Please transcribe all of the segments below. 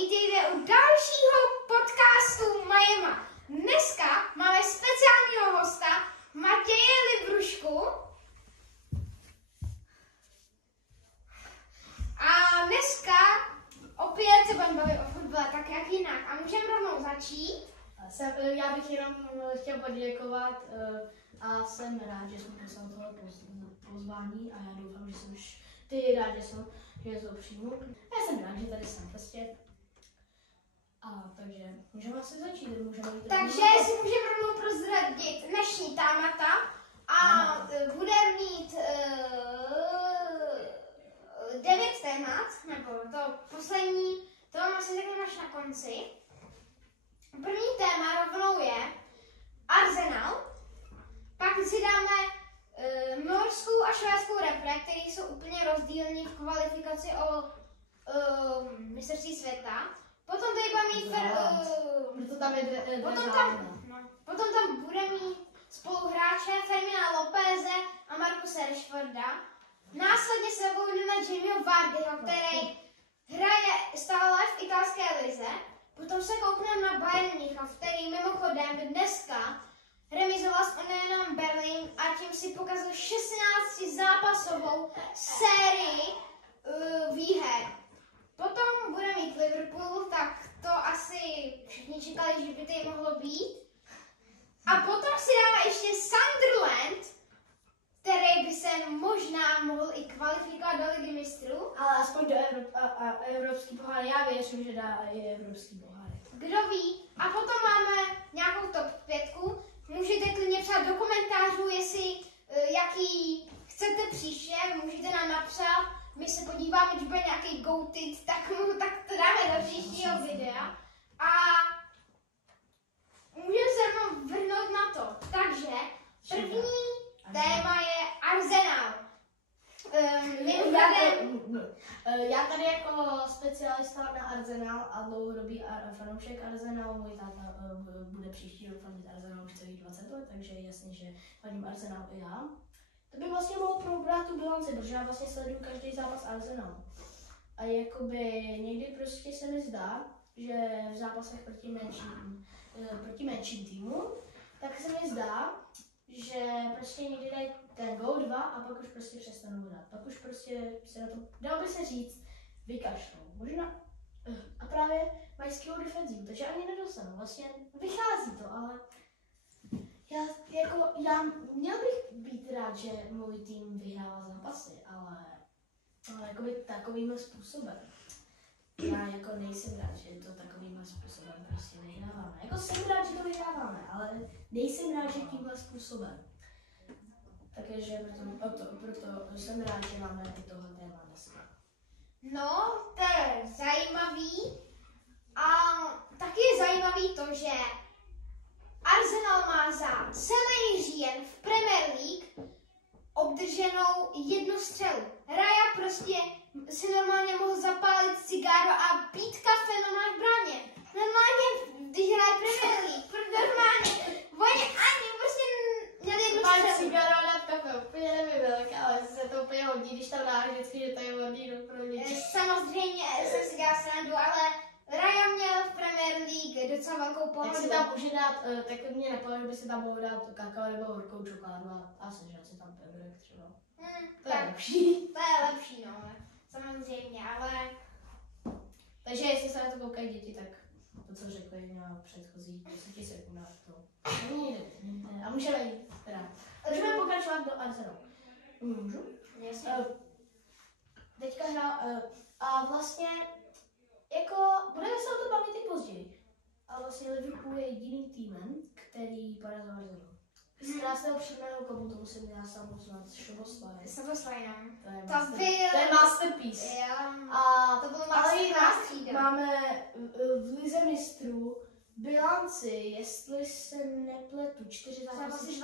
vítejte u dalšího podcastu Majema. Dneska máme speciálního hosta Matěje Librušku. A dneska opět se budeme bavit o fotbale, tak jak jinak. A můžeme rovnou začít. Já bych jenom chtěl poděkovat a jsem rád, že jsem dostal tohle pozvání a já doufám, že jsem už ty rád, že to přijmu. Já jsem rád, že tady jsem prostě. A takže můžeme asi začít. Takže si můžeme rovnou prozradit dnešní témata a budeme mít 9 témat, nebo to poslední, to vám asi řekneme až na konci. První téma rovnou je Arsenal, pak si dáme norskou a švédskou repre, které jsou úplně rozdílní v kvalifikaci o mistrovství světa. Potom tady bude mít potom tam bude mít spoluhráče Fermina Lopéze a Marcuse Rashforda. Následně se bude na Jamieho Vardyho, který hraje stále v italské lize. Potom se koukneme na Bayern Mnichov, který mimochodem dneska remizoval s Unionem Berlin a tím si pokazil 16 zápasovou sérii výher. Potom bude mít Liverpool, tak to asi všichni čekali, že by to mohlo být. A potom si dáme ještě Sunderland, který by se možná mohl i kvalifikovat do Ligy mistrů. Ale aspoň do evropský pohár, já věřím, že dá i evropský pohár. Kdo ví? A potom máme nějakou top 5. Můžete klidně psát do komentářů, jestli jaký chcete příště, můžete nám napsat. My se podíváme, když bude nějaký GOATed, tak to dáme do příštího videa. A můžeme se rovnou vrhnout na to. Takže první téma je Arsenal. Já tady jako specialista na Arsenal a dlouhodobý fanoušek Arsenalu, můj táta bude příští rok fandit Arsenalu už celých 20 let, takže je jasně, že fandím Arsenal i já. To by vlastně mohlo probrat tu bilanci, protože já vlastně sleduju každý zápas Arsenalu. A jakoby někdy prostě se mi zdá, že v zápasech proti menším týmům, tak se mi zdá, že prostě někdy dají ten gól 2 a pak už prostě přestanou hrát. Pak už prostě se na to, dalo by se říct, vykašlou. Možná, a právě mají skvělou defenzivu, takže ani nedostanou. Vlastně vychází to, ale já měl bych být rád, že můj tým vyhrává zápasy, ale jakoby takovým způsobem. Já jako nejsem rád, že to takovým způsobem prostě vyhráváme. Jako jsem rád, že to vyhráváme, ale nejsem rád, že tímhle způsobem. Takže proto jsem rád, že máme i tohle téma dneska. No, to je zajímavý. A taky je zajímavý to, že Arsenal má za celý říjen v Premier League obdrženou 1 střelu. Raja prostě si normálně mohl zapálit cigáro a pít kafe normálně v bráně. Normálně, když hraje Premier League, normálně. Oni ani prostě měli 1 střelu. Pán cigáro a dát kafe, úplně nevím, ale se to úplně hodí, když tam dáš vždycky, že to je hodný pro něj. Samozřejmě jsem si dělala srandu, ale Raja měl v Premier League docela velkou pohodu. Tak si tam může dát, tak mě napadlo, že by si tam mohl dát kakao nebo horkou čokoládu a sežrat si tam pebrek třeba. To je lepší. To je lepší, no. Samozřejmě, ale... Takže jestli se na to koukají děti, tak to, co řekli na předchozí 10 sekundách, to není. A můžeme jít, teda. Můžeme pokračovat do Arsenalu. Můžu? Jasně. Teďka hra, a vlastně, jako, budeme se o to bavit i později. A vlastně Liverpool je jediným týmem, který porazil Arsenal. Z krásného příjmeného komu, to musím já sám uznat, Šoboslavy. Slavoslavy, no. To je masterpiece. A to byl masterpiece. Máme v lize mistrů bilanci, jestli se nepletu, 4 zápasy,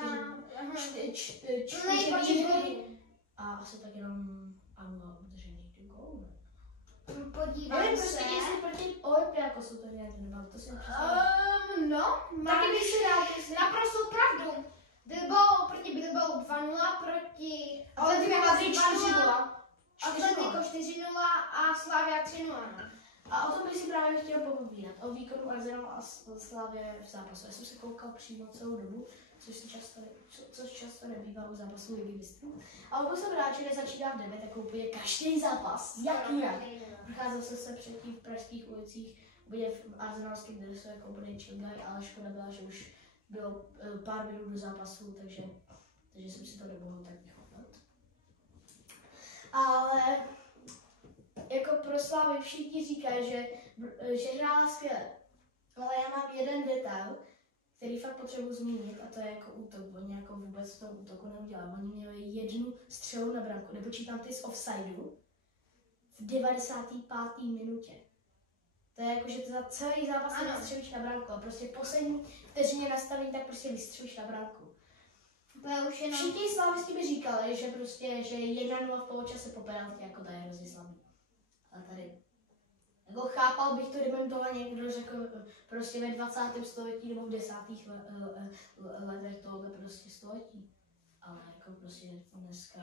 4 výhry a asi tak jenom Angla udržených 2 gólů. Podívám se. Jestli proti Olympiakosu to nějak nebylo, to jsem no, taky bych si dal naprostou pravdu. Proti Bilbao 2-0, proti Atletico Madrid 4-0. Atletico 4-0 a Slavia 3-0. A o tom bych si právě chtěl popovídat, o výkonu Arsenalu a Slavie v zápasu. Já jsem se koukal přímo celou dobu, což často nebývá u zápasů Ligy mistrů. Ale byl jsem rád, že nezačíná v 9, tak úplně každý zápas, jak jinak. Procházel jsem se předtím v pražských ulicích, úplně v arsenalském dresu jako úplně chill guy, ale škoda byla, že už bylo pár minut do zápasu, takže jsem si to nemohl tak vychovat. Ale jako pro Slávy všichni říkají, že hrála skvěle. Ale já mám jeden detail, který fakt potřebuji zmínit, a to je jako útok. Oni jako vůbec v tom útoku neudělali. Oni měli jednu střelu na branku, nepočítám ty z offsideu, v 95. minutě. To je jako, že to za celý zápas nastřelíš na branku a prostě poslední vteřině nastavení, tak prostě vystřelíš na branku. Všichni slavisti by říkali, že prostě, že 1-0 v poločase po penaltě, jako to je hrozně slabý. A tady, jako chápal bych to, kdyby tohle někdo řekl prostě ve 20. století nebo v 10. letech tohle prostě století. Ale jako prostě dneska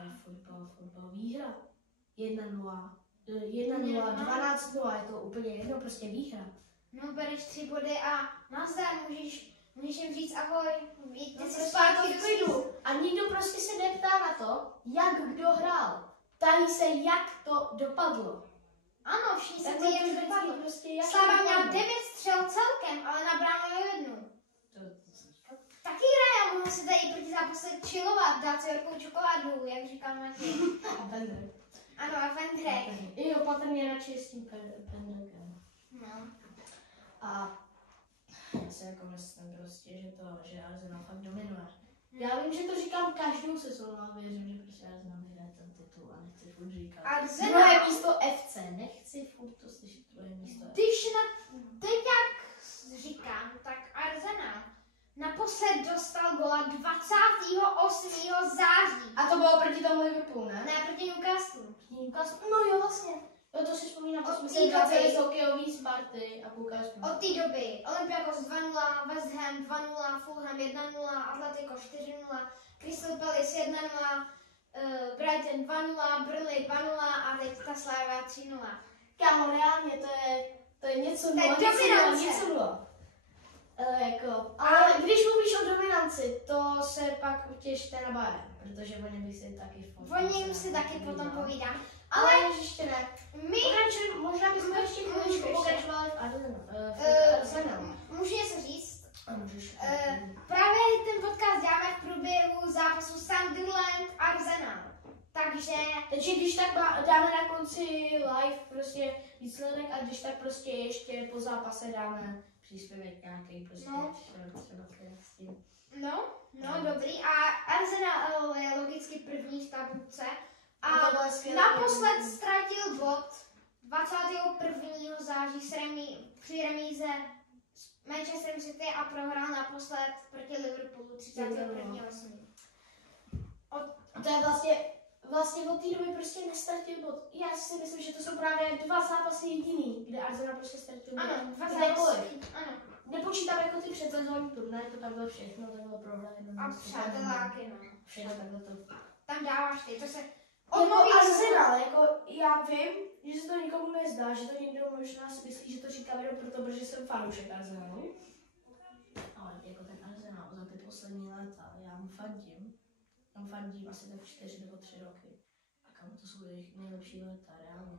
fotbal výhra. 1-0, 12-0, je to úplně jedno, prostě výhra. No, bereš 3 body a nazdar, můžeš jim říct ahoj, víte si prostě zpátky do klidu. A nikdo prostě se neptá na to, jak kdo hrál. Ptají se, jak to dopadlo. Ano, všichni se Tak ptají, jak to dopadlo. Prostě, Slava měla 9 střel celkem, ale nabrala jednu. Taky hraje, mohl se tady proti zápase chillovat, dát si horkou čokoládu, jak říkal Matěj. A Bender. Ano, a Vendrek. Jo, patrně radši s tím Penderkem. No. A já si jako myslím prostě, že Arsenal fakt dominuje. Já vím, že to říkám každou sezónu, ale věřím, že prostě Arsenal vyhraje ten titul a nechci furt říkat. Arsenal. Druhé místo FC, nechci furt to slyšet druhé místo FC. Když teď jak říkám, tak Arsenal naposled dostal gola 28. září. A to bylo proti tomu Liverpoolu, ne? Ne, proti Newcastle. Newcastle? No jo, vlastně. Jo, to si vzpomínám, to jsme se té vraceli doby. z hokejový Sparty a koukali jsme. Od té doby Olympiakos 2-0, West Ham 2-0, Fulham 1-0, Atletico 4-0, Crystal Palace 1-0, Brighton 2-0, Burnley 2-0 a teď ta Slavia 3-0. Kámo, reálně to je něco To je nula, dominance. něco nula. Ale když mluvíš o dominanci, to se pak těšte na Bayern, protože o něm bych si taky O si taky potom povídám. Ale Ale ještě ne. my, Možná bychom ještě chvíličku pokračovali v Arsenalu. můžu něco říct? A můžeš. Právě ten podcast děláme v průběhu zápasu Sunderland Arsenal. Takže Takže když tak dáme na konci live prostě výsledek a když tak prostě ještě po zápase dáme příspěvek nějaký prostě třeba s tím. no, dobrý. A Arsenal je logicky první v tabulce. A No to bylo skvělé. naposled ztratil bod 21. září při remíze s Manchesterem City a prohrál naposled proti Liverpoolu 31.8. To je vlastně od té doby prostě nestratil bod. Já si myslím, že to jsou právě 2 zápasy jediný, kde Arsenal prostě ztratil bod. Ano, 2 Kdekoliv. zápasy. Ano. Nepočítám jako ty předsezónní turnaje, to takhle všechno, takhle prohraje. A přáteláky, no. Všechno takhle to. Tam dáváš ty, to se Jako Arsenal, jako já vím, že se to nikomu nezdá, že to někdo možná si myslí, že to říkám jenom proto, protože jsem fanoušek Arsenalu. Ale jako ten Arsenal za ty poslední léta, já mu fandím. Tam fandím asi tak 4 nebo 3 roky. A kam to jsou jejich nejlepší léta, reálně.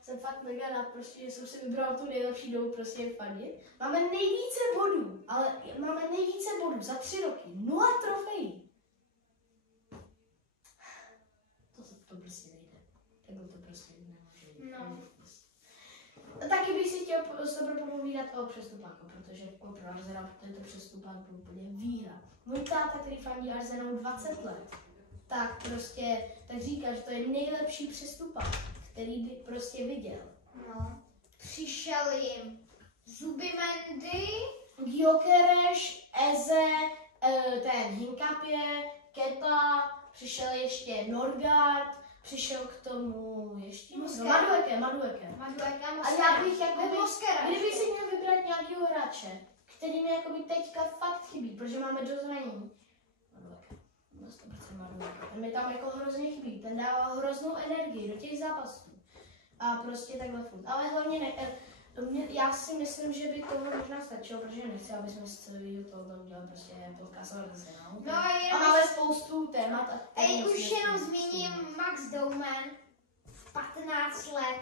Jsem fakt mega rád, prostě, že jsem si vybral tu nejlepší dobu prostě fandit. Máme nejvíce bodů, ale máme nejvíce bodů za 3 roky. 0 trofejí. To prostě nejde. Takhle to prostě nemůže jít. No. Taky bych si chtěl s tebou popovídat o přestupáku, protože pro Arsenal tento přestupák byl úplně výhra. Můj táta, který fandí Arsenalu 20 let, tak říká, že to je nejlepší přestupák, který by prostě viděl. No. Přišel jim Zubimendi, Gyökeres, Eze, ten Hinkapie, Kepa, přišel ještě Norgard, přišel k tomu ještě Madueke. Madueka, A já bych Moskera. kdybych si měl vybrat nějakého hráče, který mi jakoby teďka fakt chybí, protože máme dost zranění. Madueke. 100% Madueke. Ten mi tam jako hrozně chybí, ten dává hroznou energii do těch zápasů. A prostě takhle furt. Ale hlavně já si myslím, že by tohle možná stačilo, protože nechci, aby jsme z celého toho udělali prostě podcast o Arsenalu. No a A jenom, máme spoustu témat. už jenom zmíním Max Doman, 15 let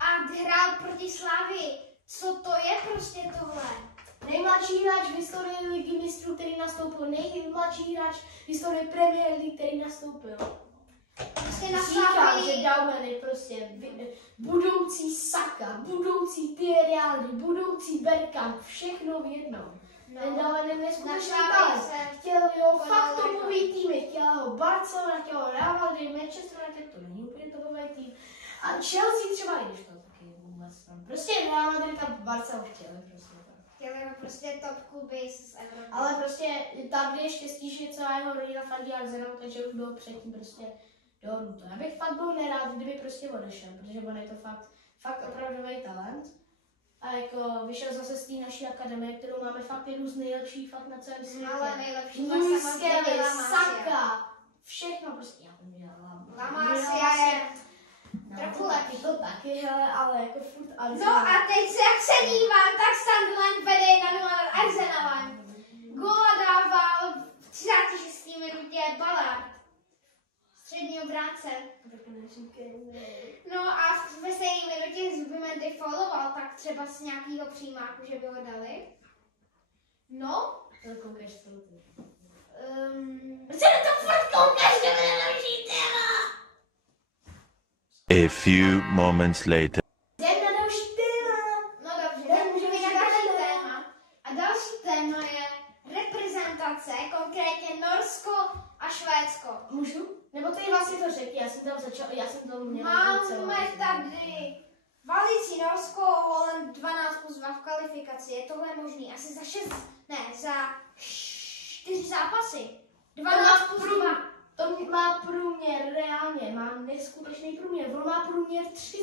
a hrál proti Slavii. Co to je prostě tohle? Nejmladší hráč v historii Ligy mistrů, který nastoupil. Nejmladší hráč v historii Premier League, který nastoupil. Prostě na Říkám, Slavii. že Dauman je prostě budoucí Saka, budoucí Thierry Henry, budoucí Bergkamp, všechno v jednom. No. Ten Dauman je Na neskutečný Slavii talent. se Chtěl ho konal fakt rekord. topový týmy, chtěla ho Barcelona, chtěla ho Real Madrid, Manchester United, to není úplně topový tým. A Chelsea třeba, i když to taky vůbec tam. Prostě Real Madrid a Barca ho chtěli prostě. chtěli ho prostě top kluby z Evropy. Ale prostě tam je štěstí, že celá jeho rodina fandí Arsenalu, takže už bylo předtím prostě dohodnuto. Já bych fakt byl nerád, kdyby prostě odešel, protože on je to fakt opravdový talent. A jako vyšel zase z té naší akademie, kterou máme fakt jednu z nejlepších fakt na celém světě. Ale nejlepší Luis samozřejmě Kelly, La Masia. Saka, všechno prostě. Já to dělám. La Masia je trochu lepší. To taky, hele, ale jako furt No Arsenal. a teď se, jak se dívám, tak Sunderland vede 1-0 nad Arsenalem. Góla dával v 36. minutě Ballard, střední obránce. No a ve stejné minutě Zubimendi fauloval, tak třeba z nějakého přímáku, že by ho dali. No. To koukáš celou ty. Co na to furt koukáš, to bude další téma. A few moments later. Jdem na další téma. No dobře, tak můžeme jít na další téma. A další téma je reprezentace, konkrétně Norsko a Švédsko. Můžu? Nebo ty vlastně to řekl, já jsem tam začal, já jsem to měl. Máme tady valící Norsko, Holland 12+2 v kvalifikaci. Je tohle možný? Asi za 4 zápasy. 12+2. To má průměr, reálně, má neskutečný průměr. On má průměr 3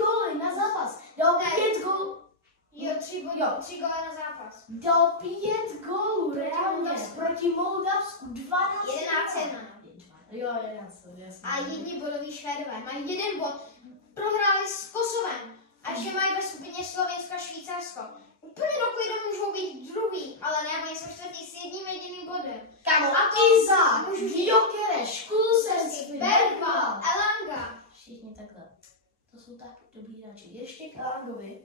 góly na zápas. Dal Ne. 5 gólů. Jo, 3 góly na zápas. Dal 5 gólů, reálně. Proti Moldavsku 12. 11-1. Jo, 11, jasně. A jedni bodoví Švédové. Mají 1 bod. Prohráli s Kosovem. A že mají ve skupině Slovensko a Švýcarsko. Úplně do klidu můžou být druhý, ale ne, oni jsou čtvrtý s jedním jediným bodem. Kámo, A to Izák, můžu říct. Gyökeres, Kulusevski, Bergman, Elanga. Všichni takhle. To jsou tak dobrý hráči. Ještě k Elangovi.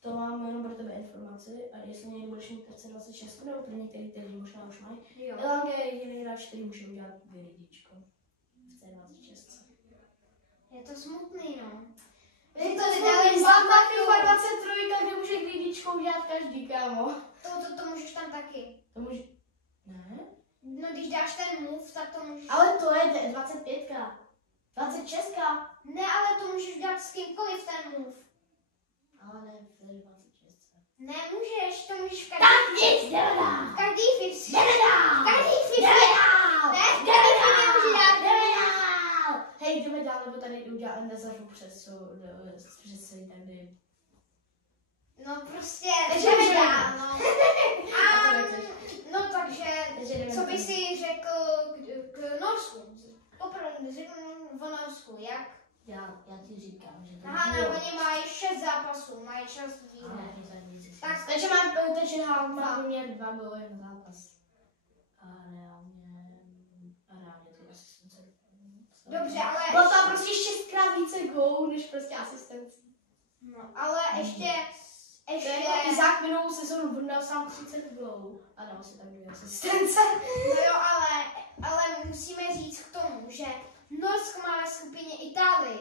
To mám jenom pro tebe informaci. A jestli někdy budeš mít FC26 nebo pro některý, kteří možná už mají. Jo. Elang je jediný hráč, který může udělat vylidičko. V C26. Je to smutný, no. Je to nedali nedali za za FIFA 23, kde může vylidičko udělat každý, kámo. To můžeš tam taky. To může... Ne? No, když dáš ten move, tak to můžeš... Ale to je 25. 26. Ne, ale to můžeš dát s kýmkoliv ten move. Ale ne, v 26. Ne, můžeš, to můžeš v Tak nic nedá! každý fifth. Nedá! Každý fifth. Nedá! Ne, každý fifth nemůže dát. Nedá! Hej, jdeme dál, nebo tady uděláme nezařu přes celý ten day. No prostě, Takže jdeme můžeme. dál, no. A, no takže, jdeme co na by to. si řekl k Norsku? Poprvé řeknu o Norsku, jak? Já ti říkám, že to Aha, no, oni mají 6 zápasů, mají 6 výher. Tak, Takže má průměr 2 góly na zápas. A reálně ty asistence. dobře, ale... Bylo tam prostě 6krát více gólů, než prostě asistencí. No, ale ještě... To je jako Izák minulou sezonu vydal sám 30 gólů. A dal si tam 2 asistence. No jo, ale musíme říct k tomu, že Norsko má ve skupině Itálii.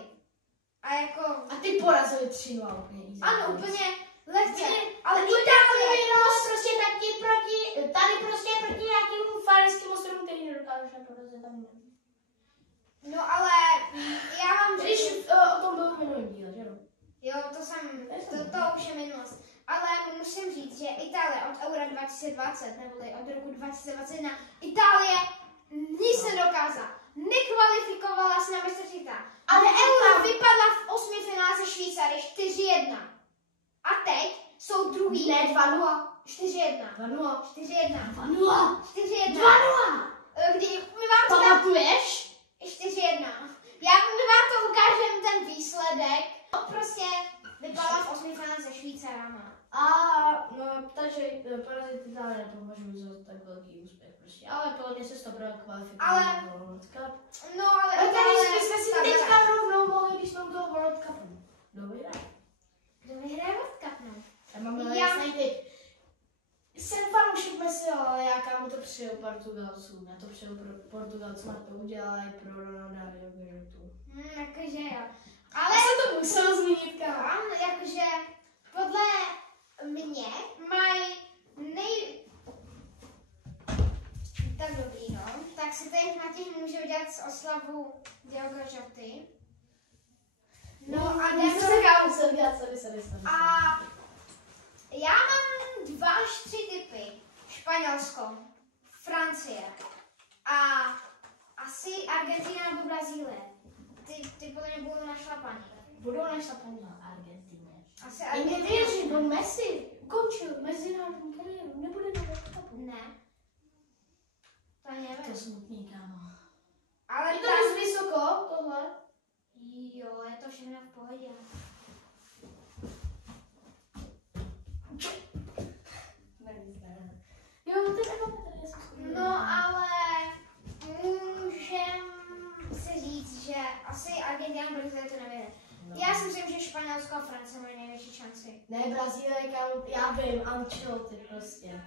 A jako... A ty porazili 3-0 úplně Izák. Ano, úplně lehce. Ale Itálie Itálie... vyhrála prostě taky tady prostě proti nějakým farijským ostrovům, který nedokážeš naporazit tam. No ale já vám Když řeknu... o tom byl v minulém díle, že jo? Jo, to už je minulost. Ale musím říct, že Itálie od Eura 2020, neboli od roku 2021, Itálie nic nedokázala. Nekvalifikovala se na mistrovství. Ale Euro vypadla v 8. finále ze Švýcary 4-1. A teď jsou druhý. Ne, 2-0. 4-1. 2-0. 4-1. 2-0. 4-1. 2-0. Kdy my vám to tam... Pamatuješ? 4-1. my vám to ukážeme, ten výsledek. Prostě vypadla v 8finále se Švýcarama. A no, takže porazit Itálii nepovažuji za tak velký úspěch prostě. Ale podle mě se 100% kvalifikuje na World Cup. No ale Ale Itálie tady jsme si tam teďka hraje. rovnou mohli, když jsme u toho World Cupu. Kdo vyhraje? Kdo vyhraje World Cup, no? Já mám Já- jasný typ. Jsem fanoušek Messi, ale já kámo to přeju Portugalcům. Já to přeju Portugalcům, a to udělají pro Ronaldo tu. Jakože jo. Ale Ale jsem to musel zmínit, kámo. tam, jakože podle mě mají tak dobrý, no. Tak si tady Matěj může udělat z oslavu Diogo Joty. No a jdeme se... Musel dělat, sorry. A já mám 2 až 3 typy. Španělsko, Francie a asi Argentina nebo Brazílie. Ty podle mě budou našlapaný. Budou našlapaný na Argentině. Asi Já nevěřím, bo Messi ukončil mezinárodní kariéru, nebude na World Cupu. Ne. To To je nevím. smutný, kámo. Ale Je to tak... dost vysoko, tohle? Jo, je to všechno v pohodě. Jo, to je No ale můžem si říct, že asi Argentina Brazílie to nevědět. Já si myslím, že Španělsko a Francie mají největší šanci. Ne, Brazílie, kámo, já vím, Ancelotti prostě.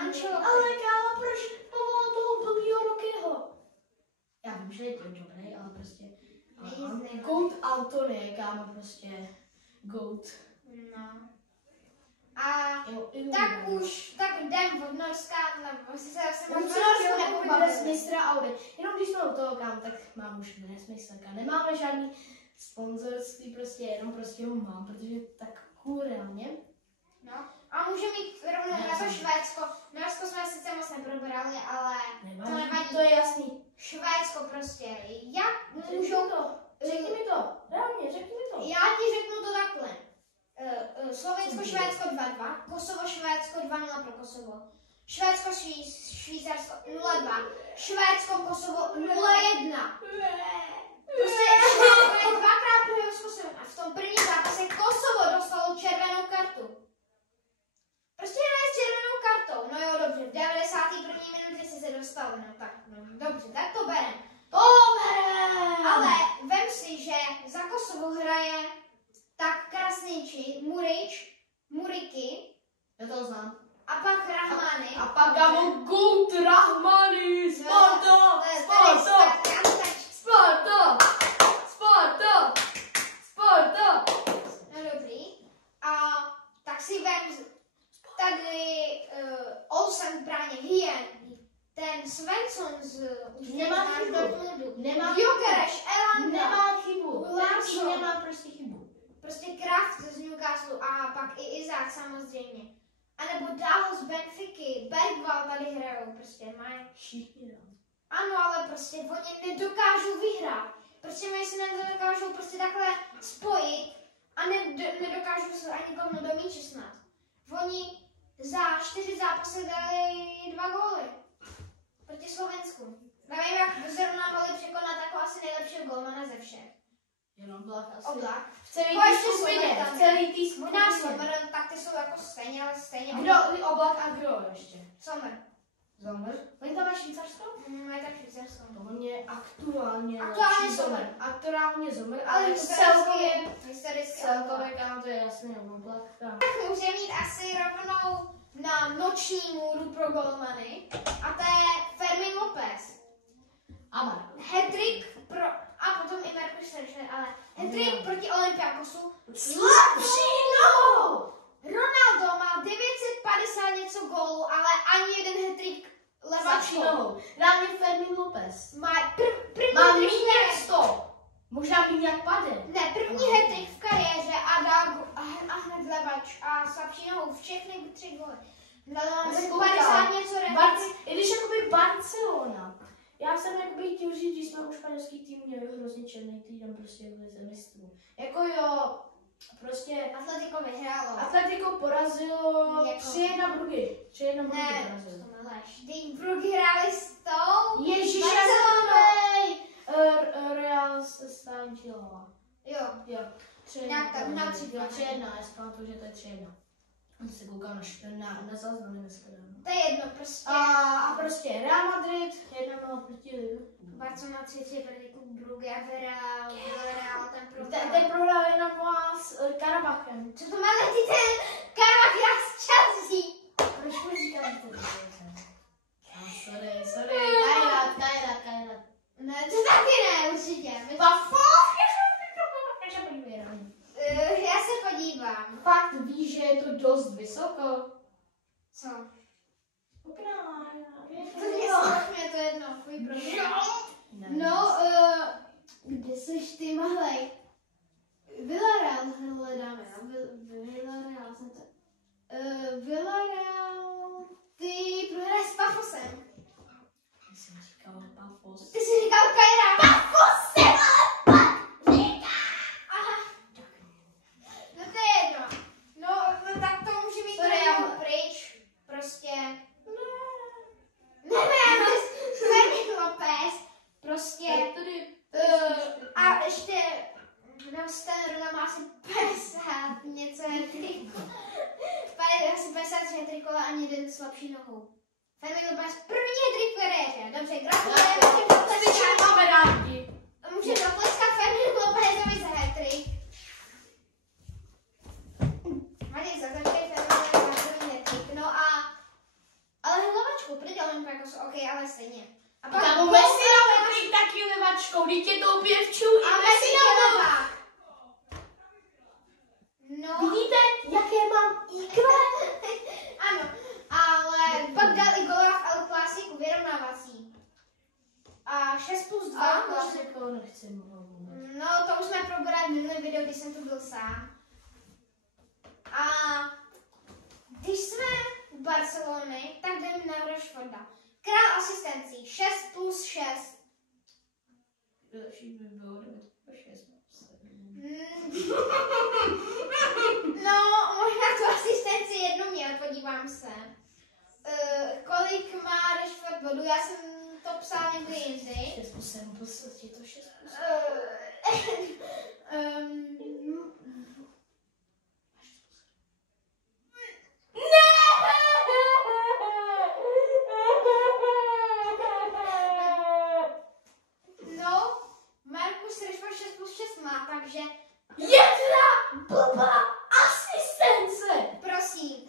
Ancelotti. Ale kámo, proč povolal toho blbýho Rockyho? Já vím, že je to dobrý, ale prostě... Nejistý. Goat Anthony, kámo, prostě. Goat. No. A tak už, tak jdem od Norska, nebo si se asi moc bez mistra Audi. Jenom když jsme u toho, kámo, tak mám už nesmyslka. Nemáme žádný sponzorství, prostě jenom prostě ho mám, protože tak reálně. No. A můžeme jít rovnou na to Švédsko. Norsko jsme sice moc neprobrali, ale to nevadí. To je jasný. Švédsko prostě. Jak můžou... Můžou to. Řekni mi to. Reálně, řekni mi to. Já ti řeknu to takhle. Slovensko, Švédsko 2-2, Kosovo, Švédsko 2-0 pro Kosovo. Švédsko, Švýcarsko 0-2, Švédsko, Kosovo 0-1. Prostě Švédsko je 2krát prohrál s Kosovem a v tom prvním zápase Kosovo dostalo červenou kartu. Prostě hraje s červenou kartou. No jo, dobře, v 91. minutě se dostal, no tak, no dobře, tak to berem. Ale vem si, že za Kosovo hraje tak krasnější Muriky Já to znám. a pak Rahmany. A pak kámo Goat Rahmany, Sparta, Sparta. No dobrý. A tak si vem tady Olsen bráně Hien, ten Svensson z Nemá chybu. Dortmundu, Nemá Gyökeres, Elanga, Nemá chybu. Larsson. Ten tým nemá prostě chybu. prostě Kraft z Newcastle a pak i Izák samozřejmě. A nebo dál z Benfiky, Bergwall tady hrajou, prostě mají. Všichni, no. Ano, ale prostě oni nedokážou vyhrát. Prostě my se nedokážou prostě takhle spojit a nedokážou se ani komu do míče snad. Oni za 4 zápasy dali 2 góly. Proti Slovensku. Nevím, jak zrovna mohli překonat jako asi nejlepšího golmana ze všech. Jenom Oblak asi. Oblak. V celý Pojď tý si skupině, Sommer tam v celý tý Možná skupině. Sommer, tak ty jsou jako stejně, ale stejně. Kdo? Oblak a kdo ještě? Sommer. Sommer. Oni tam mají Švýcarsko? Mají tak Švýcarsko. To je aktuálně Aktuálně Sommer. Aktuálně Sommer, Ale ale historicky. celkově, kámo, to je jasný, Oblak. Tak může mít asi rovnou na noční můru pro golmany. A to je Fermin Lopez. A Marko. Hattrick pro... A potom i Marcus Rashford, ale hattrick proti Olympiakosu. Slabší nohou! Ronaldo má 950 něco gólů, ale ani jeden hattrick Slabší levačkou. nohou. Dávě Fermin Lopez. Má první Má hattrick míň jak 100. Možná míň jak pade. Ne, první hattrick v kariéře a dá a hned levač a slabší nohou všechny 3 góly. Dala Já se 50 něco I když jakoby Barcelona. Já jsem jakoby chtěl říct, když jsme u španělský tým měli hrozně černý týden prostě v lize mistrů. Jako jo, prostě Atletico vyhrálo. Atletico porazilo Jako- 3-1 Brugy. 3-1 Brugy Ne, porazilo. to meleš. Ty Brugy hráli s tou Ježíš, Barcelonou. Real se stání Čilova. Jo. Jo. 3-1. Nějak tak, na 3-2. 3-1, já si pamatuju, že to je 3-1. On se koukal na záznamy dneska. To je jedno, prostě. A prostě Real Madrid 1-0 proti Liverpoolu. Barcelona 3-3 proti Brugge a Villarreal ten prohrál. Ten prohrál 1-0 s Karabachem. Co to má letí ten Karabach jak z Chelsea? Proč mi říkáš to? Sorry, Kajrat. Ne, to taky ne, určitě. Já se podívám. Fakt víš, že je to dost vysoko? Co? Okná, To je jedno, tvůj problém. No, kde seš ty malej? Villarreal hledáme, no? Villarreal jsem to... Villarreal... Ty prohraješ s Pafosem. Já jsem říkal Pafos. Ty jsi říkal Kajra. Pafosem! Aha. No to je jedno. No tak to může být pryč. Prostě... Ne, Fermin Lopez. Prostě... A ještě... Ten Rona má asi 50 něco triko. Asi 53 triko a ani jeden slabší nohou. Fermin Lopez první trik v kariéře. Dobře, gratulujeme. Máme rádi. Může dopleskat Fermin Lopezovi za hat-trick. Matěj, zakončej Fermin Lopezovi hat-trick. No a... Ale hlavačku, prdel jako jsou OK, ale stejně. A pak... Kámo, Messi dal hat-trick taky levačkou, teď je to pěvčů A i Messi dal levák. No. Vidíte, jaké mám IQ? Ano, ale pak dal i góla v El Clasicu, vyrovnávací. A 6+2. A klasikou nechci mluvit. No, to už jsme probrali v minulém videu, když jsem tu byl sám. A když jsme u Barcelony, tak jdeme na Rashforda. Král asistencí, 6+6. Další by bylo 6. No, možná tu asistenci jednu měl, podívám se. Kolik má Rashford bodů? Já jsem to psala někdy jindy. 6+7, v podstatě to 6+7. No, Marcus Rashford 6+6 má, takže Jedna blbá asistence! prosím,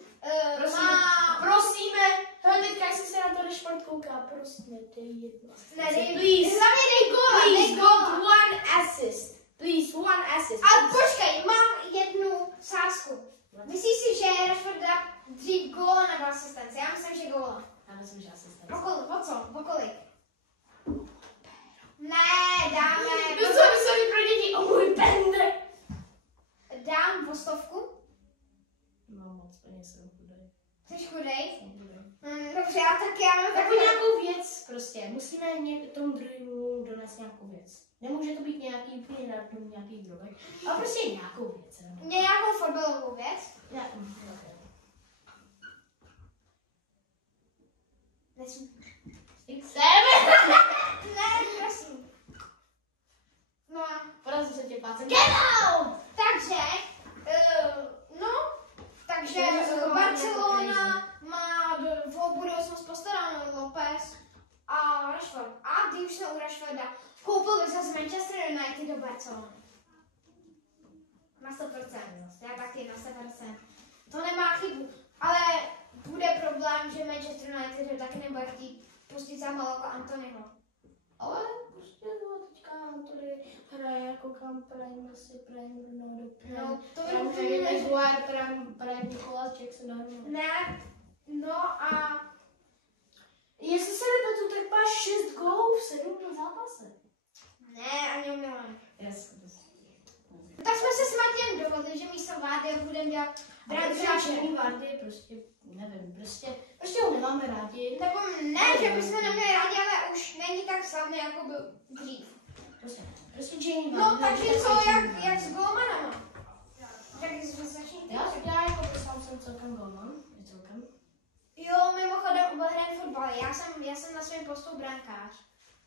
Prosíme, hele teďka jestli se na to Rashford kouká, prosíme, dej jednu asistenci. Please. Hlavně dej góla, Please, dej góla. got one assist. Please, one assist. A počkej, mám jednu sázku. Myslíš si, že Rashford dá dřív góla nebo asistence? Já myslím, že góla. Já myslím, že asistence. O co? O kolik? Ne, dáme. To jsou vysoký pro děti, o můj pendre. Dám o 100. Mám moc peněz, jsem chudej. Jsi chudej? Dobře, já mám Jako nějakou věc prostě. Musíme tomu druhému donést nějakou věc. Nemůže to být nějaký úplně random, nějaký drobek, ale prostě nějakou věc. Nějakou fotbalovou věc? Ne, Nesmí. Ne, prosím. No a Porazil se tě páce. get out! Takže Barcelona má v budoucnost postaráno Lopez a Rashford. A když jsme u Rashforda, koupil bych zase Manchester United do Barcelony. Na 100%. Já taky na 100%. To nemá chybu. Ale bude problém, že Manchester United taky nebude chtít pustit za maloko Antonyho. Ale prostě no, teďka Antony hraje jako kam Prime, asi Prime Ronaldo, No, to Prime Maguire, Prime Nicolas Jackson dohromady. Ne, no a Jestli se nepletu, tak máš 6 gólů v 7 zápasech. ne, ani omylem. Jasně. Tak jsme se s Matějem dohodli, že místo Vardy budeme dělat Brandáče. Vardy prostě, nevím, prostě ho nemáme rádi. Nebo ne, že bychom neměli rádi, ale už není tak slavný, jako byl dřív. Prostě Jamie No, Vardy. takže co, jak s golmanama? Tak jsme začali. Já jako sám jsem celkem golman, je celkem. Jo, mimochodem u Bahrain fotbal. Já jsem na svém postu brankář.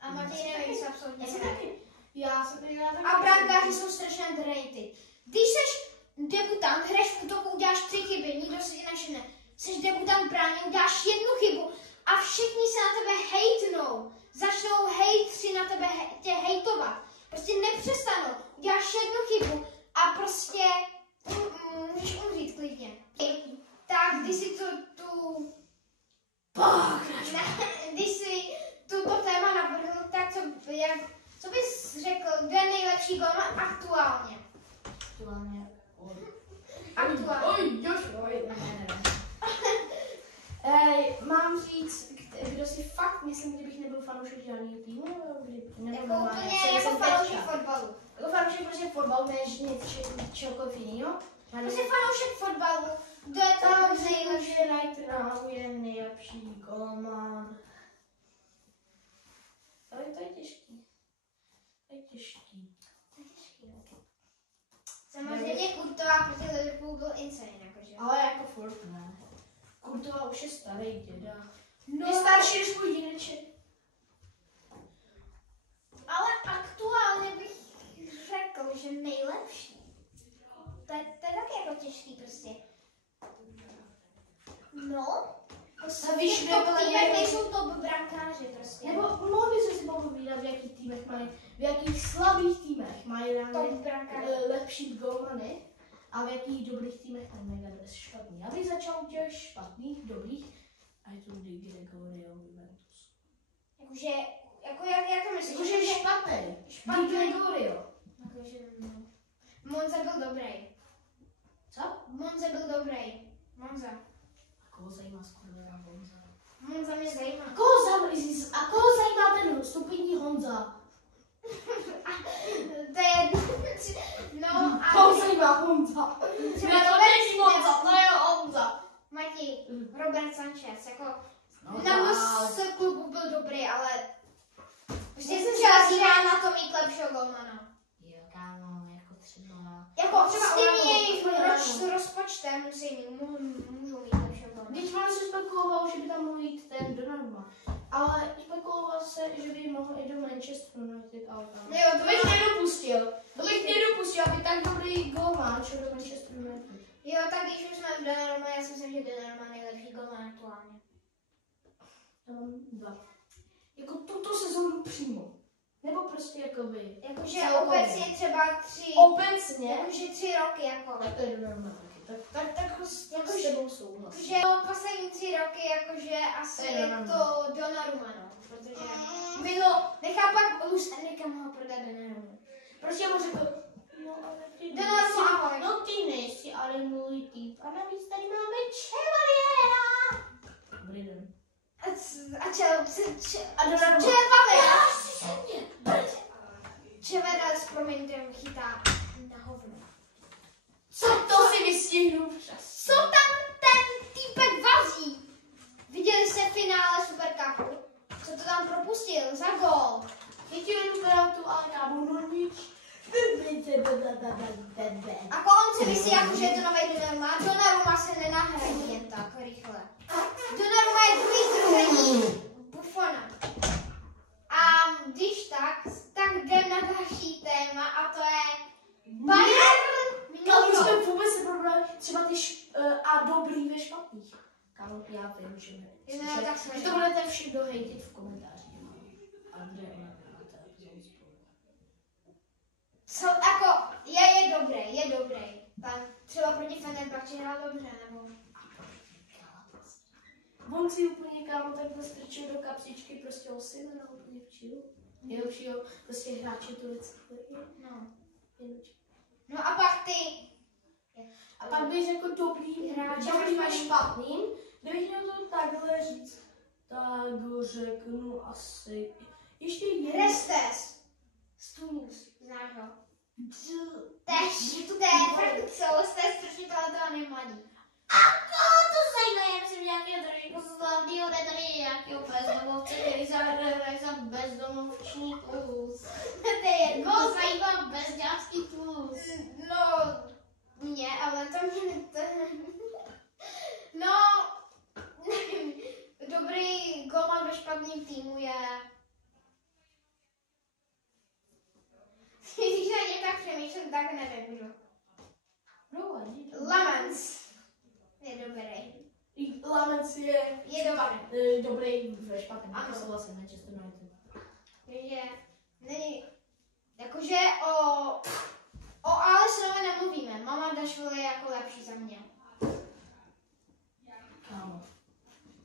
A Matěj nevím, co absolutně Já jsem hraje. taky. Já jsem A brankáři jsou strašně underrated. Když jsi debutant, hraješ v útoku, uděláš 3 chyby, nikdo se ti nevšimne. Jsi debutant v bráně, uděláš 1 chybu a všichni se na tebe hejtnou. Začnou hejtři na tebe tě hejtovat. Prostě nepřestanou. Uděláš 1 chybu a prostě můžeš umřít klidně. Tak, když si když si tuto téma navrhl, tak co bys řekl, kde je nejlepší golman aktuálně? Aktuálně. Mám říct, kdo si fakt myslím, kdybych nebyl fanoušek žádného týmu, nebo Jako úplně jako fanoušek fotbalu. Jako fanoušek prostě fotbalu, než čehokoliv jiného. Prostě fanoušek fotbalu. Kdo je tam nejlepší? Right now je nejlepší golman. Ale to je těžký. Samozřejmě Courtois proti Liverpoolu byl insane, jakože. Ale jako furt ne. Courtois už je starý děda. No, Je starší než můj dědeček. ale aktuálně bych řekl, že nejlepší. To je taky jako těžký prostě. No, A víš, kdo byl týmech nejsou top brankáři prostě. Nebo mohli bychom si popovídat, v jakých týmech mají, v jakých slabých týmech mají top brankáři. lepší golmany a v jakých dobrých týmech mají mega dost špatný. Já bych začal u těch špatných, dobrých a je to Di Gregorio Juventus. Jakože, jak to myslíš? Jakože špatný. Špatný. Di Gregorio. Jakože, Monza byl dobrý. Co? Monza byl dobrý. Monza. A koho zajímá skurvená Honza? Monza mě zajímá. A koho zajímá ten stupidní Honza? To je no a Koho zajímá Honza? třeba to není Honza, to je Honza. Mati, Robert Sanchez, jako No na z klubu byl dobrý, ale prostě Chelsea má na to mít lepšího golmana. Jo, kámo, jako třeba... Jako třeba s tím Orlando, jejich Orlando. rozpočtem můžou mít lepšího golmana. Když mám se spekuloval, že by tam mohl jít ten Donnarumma. Ale spekuloval se, že by mohl i do Manchesteru United, ale tam. Jo, To bych nedopustil. Aby tak dobrý golman šel do Manchesteru United. Jo, tak když už jsme v Donnarumma, já si myslím, že Donnarumma je nejlepší golman aktuálně. Já mám 2. Jako tuto sezónu přímo. Nebo prostě jakoby... Jakože celkově. obecně třeba 3, Obecně? jakože 3 roky jako. Tak to je Donnarumma taky. Tak s Jakože- tebou souhlasím. Že poslední 3 roky jakože asi To je je Donnarumma. to Donnarumma, no. Protože nechám pak Luis Enrique mohl prodat Donnarumma. Prostě mu řekl, no ale ty Donnarumma, ahoj. No ty nejsi ale můj typ. A navíc tady máme Chevaliera. Dobrý den. A Donnarumma. Čevera s proměnkem chytá na hovno. Co to si vystihnu včas? Co tam ten týpek vazí? Viděli jste finále Supercupu? Co to tam propustil za gól? Chytil jednu penaltu, ale kámo, no nic. Ako on si myslí, jako, že je to nový Donnarumma. Donnarumma se nenahradí jen tak rychle. Donnarumma je druhý Buffona. A když tak jdem na další téma a to je Bayern Kámo, Mnichov. jsme vůbec neprobrali třeba ty a dobrý ve špatných. Kámo, já vím, že ne. No, tak jsme Že to budete všichni hejtit v komentářích. Andrej, Co, jako, je dobrý. Tam třeba proti Fenerbahce hrál dobře, nebo... On si úplně kámo takhle strčil do kapsičky prostě Osimena úplně v čilu. Nejlepšího prostě hráče tureckého. No a pak ty... A pak bych řekl dobrý hráč, dobrým a špatným. Kdybych měl to takhle říct, tak ho řeknu asi ještě jeden. Restes. Z Toulouse. Znáš ho? To je Francous, to je strašně talentovaný mladý. To zajímavé, já myslím nějakého trošku slavného, ne tady nějakého bezdomovce, který hraje za bezdomovční Toulouse. To je Koho zajímá bezďácký Toulouse? No, mě, ale to mě... No, nevím. Dobrý golman ve špatném týmu je... tak nevím, kdo. No, ani. Lamans je dobrý. Lamens je dobrý ve špatném. Ano. Ano. Souhlasím, Manchester United. Takže není, jakože o Alisonovi nemluvíme. Mama Dašvili je jako lepší za mě. Kámo.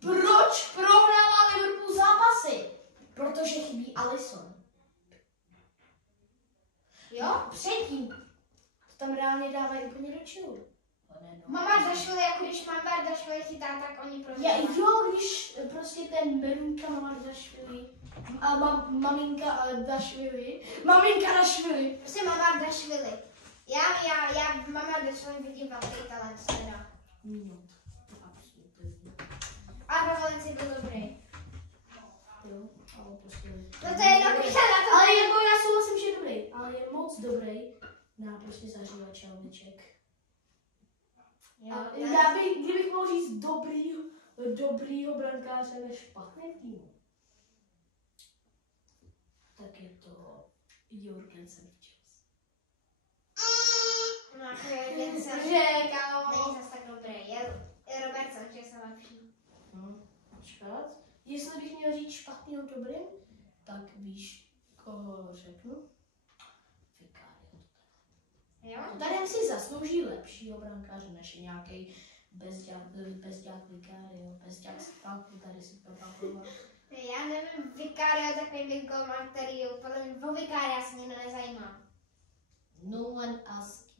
Proč prohrává Liverpool zápasy? Protože chybí Alisson. Jo? Předtím. To tam reálně dávají úplně do čilu. Mama Dašvili, jako když Mama Dašvili chytá, tak oni prohrávají. Jo, když prostě ten Berunka Mama Dašvili a maminka Dašvili, maminka Dašvili. Prostě Mama Dašvili. Já v Mama Dašvili vidím velký talent, teda. No, absolutně. A ve Valencii byl dobrý. Jo, ale prostě... No to je dobrý talent. Ale jako já souhlasím, že je dobrý, ale je moc dobrý na prostě zařívače a myček. Kdybych mohl říct dobrýho brankáře ve špatném týmu, tak je to Jorgensen v Chelsea. No jako jeden se kámo. není zase tak dobrý. Je Robert Sanchez je lepší. Počkat. Jestli bych měl říct špatný o dobrým, tak víš, koho řeknu? Vicario. Jo? Tady si zaslouží lepšího brankáře než nějaký bezďák Vicario, bezďák Spalku, tady si propakovat. Já nevím, Vicario je takový big golman, který podle mě o Vicaria se nikdo nezajímá. No one asking.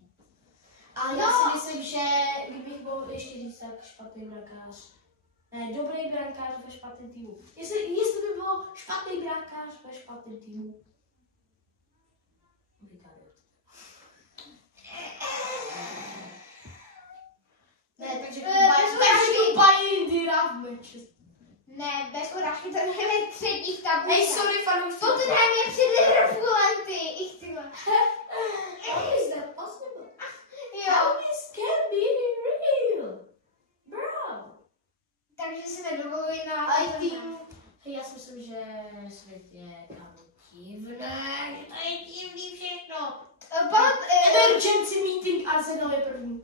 Ale No. já si myslím, že kdybych mohl ještě říct tak špatný brankář, ne, dobrý brankář ve špatném týmu. Jestli by bylo špatný brankář ve špatném týmu, Vicario. Ne, takže Bayern v Manchester. Ne, bez urážky, to nevím, třetí v tabulce. Hej, sorry, fanoušci. Tottenham je před Liverpoolem, ty, ich ty. Is that possible? Jo, How this can be real? Bro. takže si nedovoluji na I think, já si myslím, že svět je kámo divné, že to je divný všechno. Emergency meeting Arsenal je první.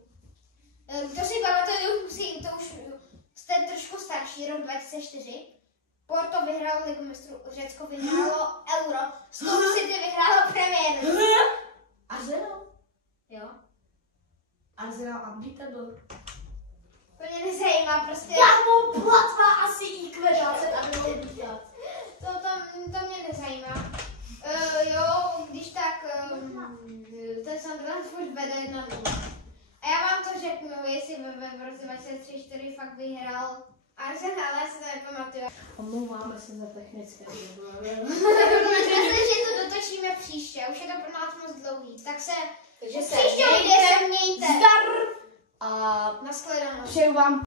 To si pamatuju, to už jste trošku starší, rok 2004. Porto vyhrálo Ligu mistrů, Řecko vyhrálo Euro, Stoke City vyhrálo Premier League. Arsenal? Jo. Arsenal unbeatable. To mě nezajímá, prostě. Kámo, plat má asi IQ 20 a bylo vyhrát. To mě nezajímá. Jo, když tak, ten Sunderland furt vede 1-0. A já vám to řeknu, jestli v roce 2003-2004 fakt vyhrál Arsenal, já si to nepamatuju. Omlouváme se za technické problémy. Myslím, že to dotočíme příště, už je to pro nás moc dlouhý. Tak se Takže se příště se mějte. Zdar! A Nashledanou. přeju vám